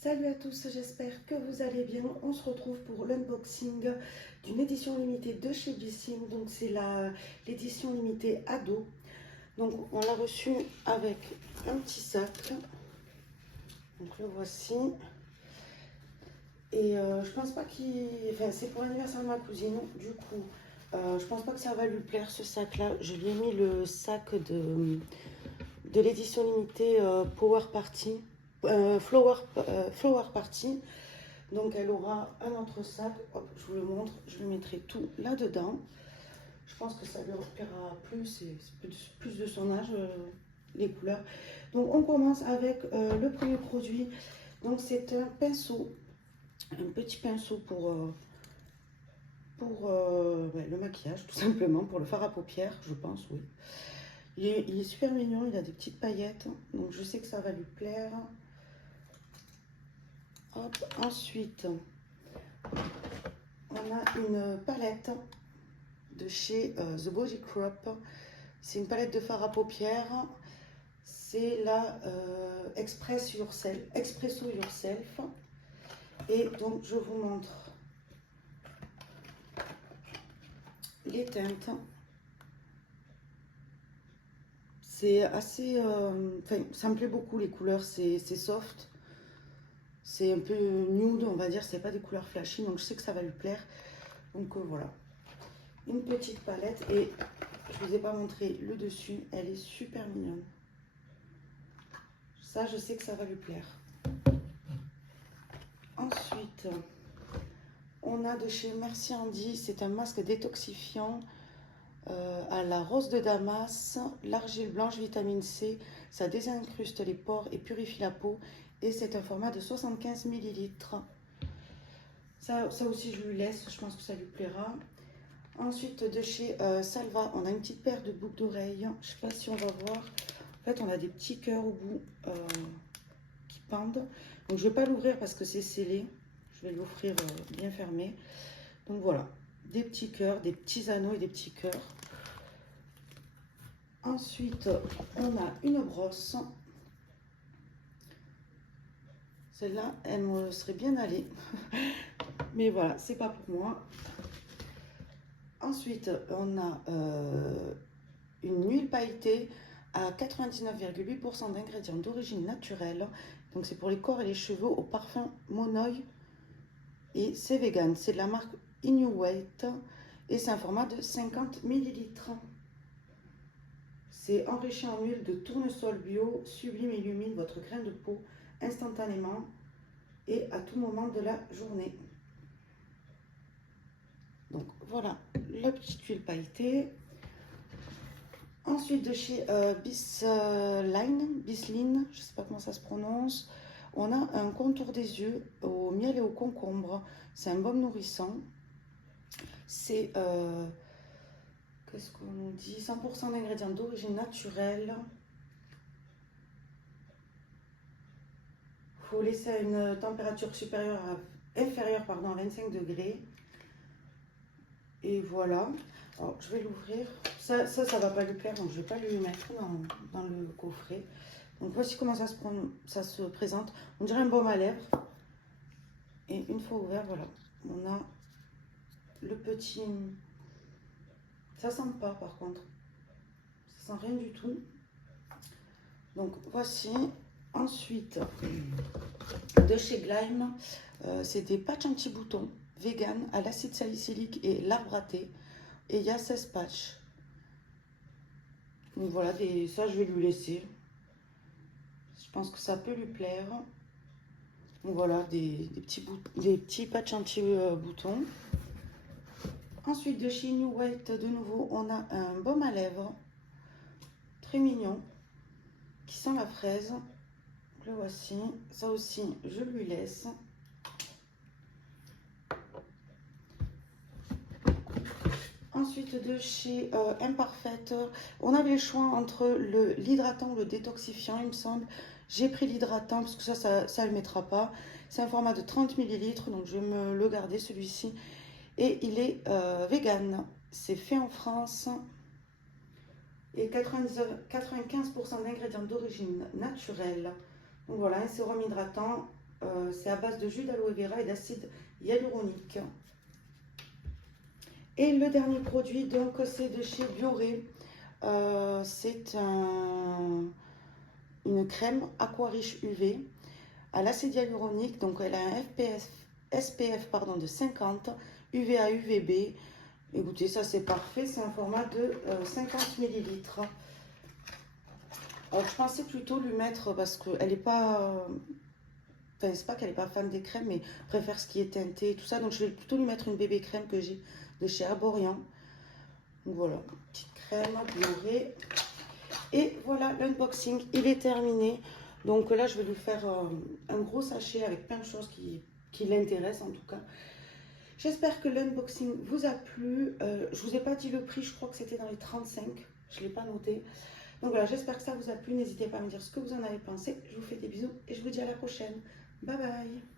Salut à tous, j'espère que vous allez bien. On se retrouve pour l'unboxing d'une édition limitée de chez Bissing. Donc c'est l'édition limitée ado. Donc on l'a reçu avec un petit sac. Donc le voici. Et je pense pas qu'il... Enfin c'est pour l'anniversaire de ma cousine. Du coup, je pense pas que ça va lui plaire ce sac-là. Je lui ai mis le sac de l'édition limitée Power Party. Flower Party. Donc elle aura un autre sac, hop, je vous le montre, je lui mettrai tout là-dedans. Je pense que ça lui plaira plus, c'est plus de son âge, les couleurs. Donc on commence avec le premier produit. Donc c'est un pinceau, un petit pinceau pour le maquillage, tout simplement, pour le fard à paupières, je pense, oui. Il est super mignon, il a des petites paillettes, donc je sais que ça va lui plaire. Hop, ensuite, on a une palette de chez The Body Crop. C'est une palette de fard à paupières. C'est la Expresso Yourself. Et donc, je vous montre les teintes. C'est assez... ça me plaît beaucoup, les couleurs. C'est soft. C'est un peu nude, on va dire. C'est pas des couleurs flashy, donc je sais que ça va lui plaire. Donc, voilà. Une petite palette. Et je vous ai pas montré le dessus. Elle est super mignonne. Ça, je sais que ça va lui plaire. Ensuite, on a de chez Merci Andy, c'est un masque détoxifiant à la rose de Damas, l'argile blanche, vitamine C, ça désincruste les pores et purifie la peau et c'est un format de 75 ml. Ça aussi je lui laisse, je pense que ça lui plaira. Ensuite de chez Salva, on a une petite paire de boucles d'oreilles, je ne sais pas si on va voir. En fait on a des petits cœurs au bout qui pendent. Donc je ne vais pas l'ouvrir parce que c'est scellé. Je vais l'offrir bien fermé. Donc voilà, des petits cœurs, des petits anneaux et des petits cœurs. Ensuite, on a une brosse. Celle-là, elle me serait bien allée. Mais voilà, c'est pas pour moi. Ensuite, on a une huile pailletée à 99,8% d'ingrédients d'origine naturelle. Donc c'est pour les corps et les cheveux au parfum Monoï. Et c'est vegan. C'est de la marque Inouï et c'est un format de 50 ml. C'est enrichi en huile de tournesol bio, sublime et illumine votre grain de peau instantanément et à tout moment de la journée. Donc voilà la petite huile pailletée. Ensuite de chez Bislin, je ne sais pas comment ça se prononce, on a un contour des yeux au miel et au concombre. C'est un baume nourrissant. C'est qu'est-ce qu'on nous dit, 100% d'ingrédients d'origine naturelle. Il faut laisser à une température inférieure à 25 degrés. Et voilà. Alors, je vais l'ouvrir. Ça va pas lui plaire, donc je vais pas lui mettre dans le coffret. Donc voici comment ça se présente. On dirait un baume à lèvres. Et une fois ouvert, voilà. On a le petit... Ça sent pas par contre. Ça sent rien du tout. Donc voici. Ensuite, de chez Gleim, c'est des patchs anti-boutons vegan à l'acide salicylique et l'arbre à thé. Et il y a 16 patchs. Donc voilà, ça je vais lui laisser. Je pense que ça peut lui plaire. Donc voilà, des petits patchs anti-boutons. Ensuite, de chez New White, de nouveau, on a un baume à lèvres. Très mignon. Qui sent la fraise. Le voici. Ça aussi, je lui laisse. Ensuite, de chez Imparfaite, on avait le choix entre l'hydratant ou le détoxifiant, il me semble. J'ai pris l'hydratant parce que ça ne le mettra pas. C'est un format de 30 ml, donc je vais me le garder celui-ci. Et il est vegan. C'est fait en France. Et 95% d'ingrédients d'origine naturelle. Donc voilà, un sérum hydratant c'est à base de jus d'aloe vera et d'acide hyaluronique. Et le dernier produit, donc, c'est de chez Bioré. C'est une crème Aqua Riche UV à l'acide hyaluronique. Donc, elle a un SPF de 50, UVA, UVB. Écoutez, ça c'est parfait. C'est un format de 50 millilitres. Alors, je pensais plutôt lui mettre, parce qu'elle n'est pas... Enfin, c'est pas qu'elle n'est pas fan des crèmes, mais préfère ce qui est teinté et tout ça. Donc, je vais plutôt lui mettre une bébé crème que j'ai de chez Arborian. Donc, voilà, petite crème Bioré. Et voilà, l'unboxing, il est terminé. Donc là, je vais lui faire un gros sachet avec plein de choses qui l'intéressent en tout cas. J'espère que l'unboxing vous a plu. Je vous ai pas dit le prix, je crois que c'était dans les 35. Je ne l'ai pas noté. Donc voilà, j'espère que ça vous a plu. N'hésitez pas à me dire ce que vous en avez pensé. Je vous fais des bisous et je vous dis à la prochaine. Bye bye.